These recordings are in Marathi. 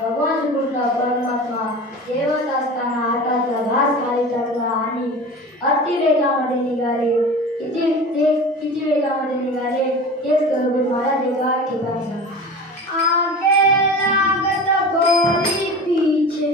भगवान श्रीकृष्ण परमात्मा जेवत असताना हाताचा घास खाली टाकला आणि अति वेगामध्ये निघाले. किती वेगामध्ये निघाले तेच गरुड महाराज एका ठिकाणी सांगा. आगे लागत गोली पीछे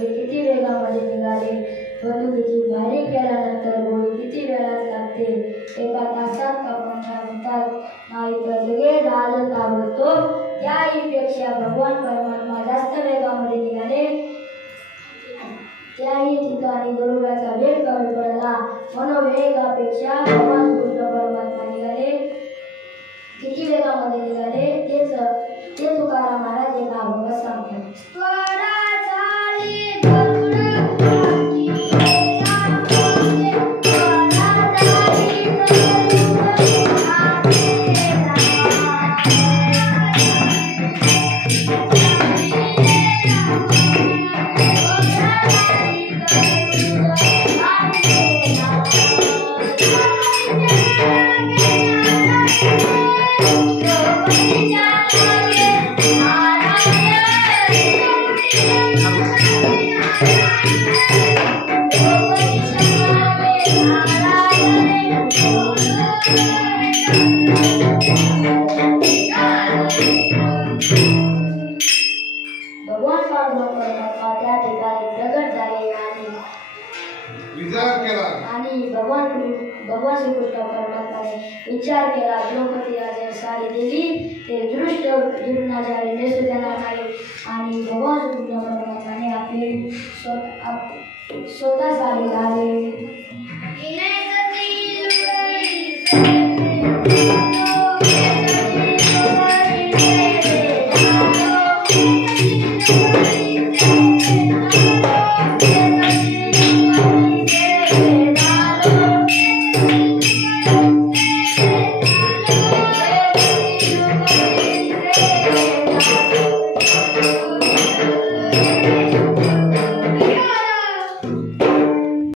किती वेगामध्ये निघाले. बंदुकीची फायरिंग केल्यानंतर गोळी किती वेळात लागते? एका तासात का 15 मिनिटात? नाही तर लगेच आजच ताबडतोब. त्याहीपेक्षा भगवान परमात्मा जास्त वेगामध्ये निघाले. त्याही ठिकाणी गरुडाचा वेग कमी पडला. मनोवेगापेक्षा भगवान कृष्ण परमात्मा निघाले. किती वेगामध्ये निघाले ते तुकाराम महाराज एका अभंगात सांगतात. भगवान परमात्मा त्या ठिकाणी प्रगट झाले आणि भगवान श्रीकृष्ण परमात्माने विचार केला. द्रौपदी राजाने दिली ते दृष्ट जीवनाचार्य नेसू देणार नाही आणि भगवान श्रीकृष्ण परमात्माने आपले स्वतः साडी घाले.